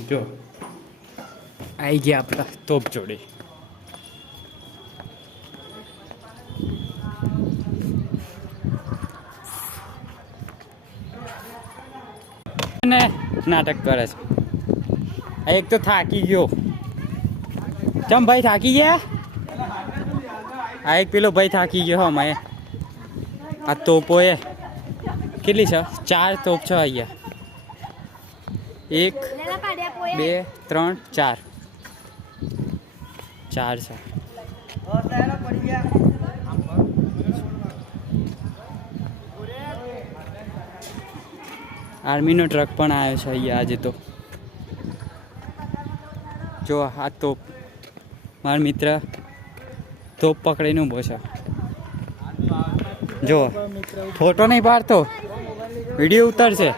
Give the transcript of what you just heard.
જો આવી ગયા આપણા તોપ જોડે. ને નાટક કરે છે. એક તો થાકી ગયો. ચમ ભાઈ થાકી ગયા? આ એક પેલો ભાઈ થાકી ગયો. અમે આ તોપો એ કેટલી છે? 4 તોપ છે અહીંયા. 1 2 3 4 છે. આર્મીનો ટ્રક પણ આવ્યો છે અહીંયા આજે તો. જો આ તોપ મારા મિત્ર તોપ પકડીને ઊભો છે. જો ફોટો નહીં પાડતો, વિડીયો ઉતારશે.